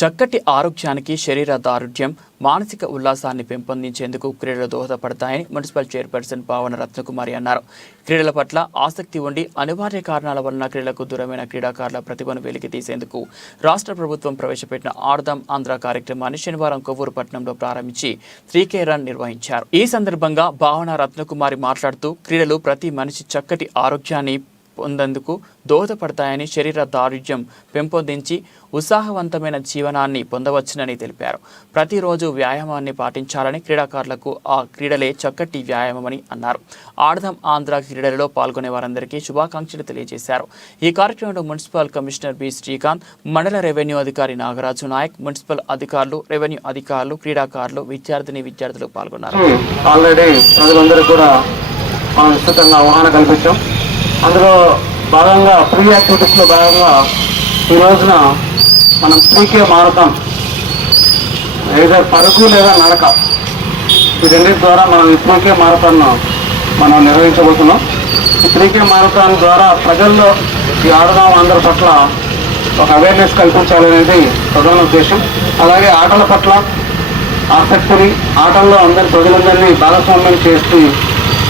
చక్కటి ఆరోగ్యానికి శరీర దారుఢ్యం మానసిక ఉల్లాసాన్ని పెంపొందించేందుకు క్రీడలు దోహదపడతాయని మున్సిపల్ చైర్పర్సన్ పావన రత్నకుమారి అన్నారు. క్రీడల పట్ల ఆసక్తి ఉండి అనివార్య కారణాల వలన క్రీడలకు దూరమైన క్రీడాకారుల ప్రతిభను వెలికి తీసేందుకు రాష్ట్ర ప్రభుత్వం ప్రవేశపెట్టిన ఆడదాం ఆంధ్ర కార్యక్రమాన్ని శనివారం కొవ్వూరు పట్టణంలో ప్రారంభించి 3K రన్ నిర్వహించారు. ఈ సందర్భంగా పావన రత్నకుమారి మాట్లాడుతూ క్రీడలు ప్రతి మనిషి చక్కటి ఆరోగ్యాన్ని పొందేందుకు దోహదపడతాయని, శరీర దారుఢ్యం పెంపొందించి ఉత్సాహవంతమైన జీవనాన్ని పొందవచ్చునని తెలిపారు. ప్రతిరోజు వ్యాయామాన్ని పాటించాలని, క్రీడాకారులకు ఆ క్రీడలే చక్కటి వ్యాయామమని అన్నారు. ఆడదాం ఆంధ్ర క్రీడలలో పాల్గొనే వారందరికీ శుభాకాంక్షలు తెలియజేశారు. ఈ కార్యక్రమంలో మున్సిపల్ కమిషనర్ బి శ్రీకాంత్, మండల రెవెన్యూ అధికారి నాగరాజు నాయక్, మున్సిపల్ అధికారులు, రెవెన్యూ అధికారులు, క్రీడాకారులు, విద్యార్థులు పాల్గొన్నారు. ఆల్రెడీ ప్రజలందరూ కూడా మనం విస్తృతంగా అవగాహన కల్పించాం. అందులో భాగంగా ప్రీ యాక్టివిటీస్లో భాగంగా ఈ రోజున మనం 3K మారథాన్, ఏదో పరుగు లేదా నడక, ఈ రెండింటి ద్వారా మనం ఈ 3K మారథాన్ను మనం నిర్వహించబోతున్నాం. ఈ 3K మారథాన్ ద్వారా ప్రజల్లో ఈ ఆడదాం ఆంధ్ర పట్ల ఒక అవేర్నెస్ కల్పించాలనేది ప్రధాన ఉద్దేశం. అలాగే ఆటల పట్ల ఆసక్తిని, ఆటల్లో ప్రజలందరినీ భాగస్వామ్యం చేసి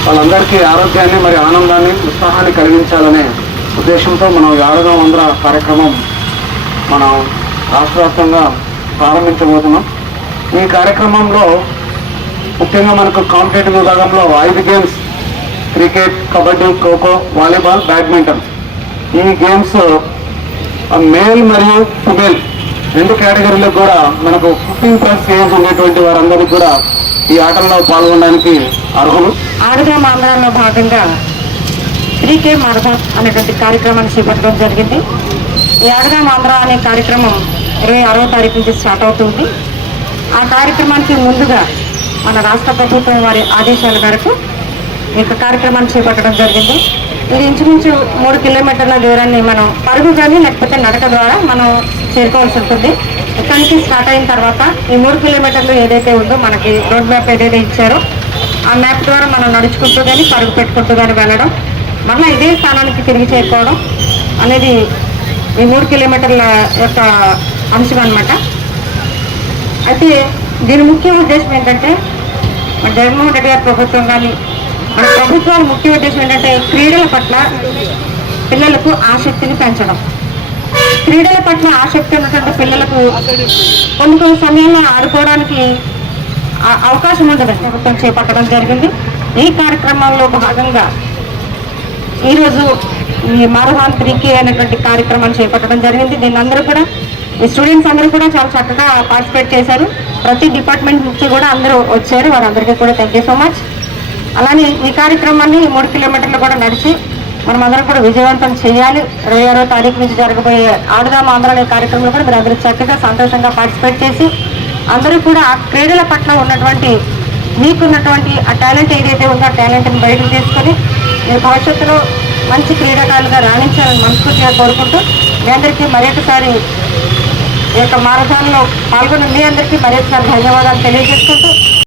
వాళ్ళందరికీ ఆరోగ్యాన్ని మరియు ఆనందాన్ని, ఉత్సాహాన్ని కలిగించాలనే ఉద్దేశంతో మనం ఆడదాం ఆంధ్ర కార్యక్రమం మనం రాష్ట్ర వ్యాప్తంగా ప్రారంభించబోతున్నాం. ఈ కార్యక్రమంలో ముఖ్యంగా మనకు కాంపిటేటివ్ విభాగంలో 5 games, cricket, kabaddi, kho kho, volleyball, badminton, ఈ గేమ్స్ మేల్ మరియు ఫిమేల్ 2 కేటగిరీలకు కూడా మనకు 15+ ఏజ్ ఉండేటువంటి వారందరికీ కూడా ఈ ఆటల్లో పాల్గొనడానికి అర్హులు. ఆడదాం ఆంధ్రాలో భాగంగా 3K మారథాన్ అనేటువంటి కార్యక్రమాన్ని చేపట్టడం జరిగింది. ఈ ఆడదాం ఆంధ్ర అనే కార్యక్రమం 26వ తారీఖు నుంచి స్టార్ట్ అవుతుంది. ఆ కార్యక్రమానికి ముందుగా మన రాష్ట్ర ప్రభుత్వం వారి ఆదేశాల మేరకు ఈ కార్యక్రమాన్ని చేపట్టడం జరిగింది. ఇది ఇంచుమించు 3 కిలోమీటర్ల దూరాన్ని మనం పరుగు కానీ లేకపోతే నడక ద్వారా మనం చేరుకోవాల్సి ఉంటుంది. ఇక్కడి నుంచి స్టార్ట్ అయిన తర్వాత ఈ 3 కిలోమీటర్లు ఏదైతే ఉందో మనకి రోడ్ మ్యాప్ ఏదైతే ఇచ్చారో ఆ మ్యాప్ ద్వారా మనం నడుచుకుంటూ కానీ పరుగు పెట్టుకుంటూ కానీ వెళ్ళడం, మళ్ళీ ఇదే స్థానానికి తిరిగి చేరుకోవడం అనేది ఈ 3 కిలోమీటర్ల యొక్క అంశం అన్నమాట. అయితే దీని ముఖ్య ఉద్దేశం ఏంటంటే మన జగన్మోహన్ రెడ్డి గారి ప్రభుత్వం కానీ మన ప్రభుత్వాల ముఖ్య ఉద్దేశం ఏంటంటే క్రీడల పట్ల పిల్లలకు ఆసక్తిని పెంచడం. క్రీడల పట్ల ఆసక్తి ఉన్నటువంటి పిల్లలకు కొన్ని సమయంలో ఆడుకోవడానికి అవకాశం ఉండదు. ప్రభుత్వం చేపట్టడం జరిగింది. ఈ కార్యక్రమాల్లో భాగంగా ఈరోజు ఈ మారథాన్ 3K అనేటువంటి కార్యక్రమాన్ని చేపట్టడం జరిగింది. దీన్ని అందరూ కూడా ఈ స్టూడెంట్స్ అందరూ కూడా చాలా చక్కగా పార్టిసిపేట్ చేశారు. ప్రతి డిపార్ట్మెంట్ నుంచి కూడా అందరూ వచ్చారు. వారందరికీ కూడా థ్యాంక్ యూ సో మచ్. అలానే ఈ కార్యక్రమాన్ని 3 కిలోమీటర్లు కూడా నడిచి మనం అందరం కూడా విజయవంతం చేయాలి. 26వ తారీఖు నుంచి జరగబోయే ఆడదాం ఆంధ్ర అనే కార్యక్రమంలో కూడా మీరు అందరూ చక్కగా సంతోషంగా పార్టిసిపేట్ చేసి అందరూ కూడా ఆ క్రీడల పట్ల ఉన్నటువంటి మీకున్నటువంటి ఆ టాలెంట్ ఏదైతే ఉందో ఆ టాలెంట్ని బయటకు తీసుకొని మీరు భవిష్యత్తులో మంచి క్రీడాకారులుగా రాణించాలని మనస్ఫూర్తిగా కోరుకుంటూ మీ అందరికీ మరొకసారి ఈ యొక్క మారథాన్లో పాల్గొన్న మీ అందరికీ మరొకసారి ధన్యవాదాలు తెలియజేసుకుంటూ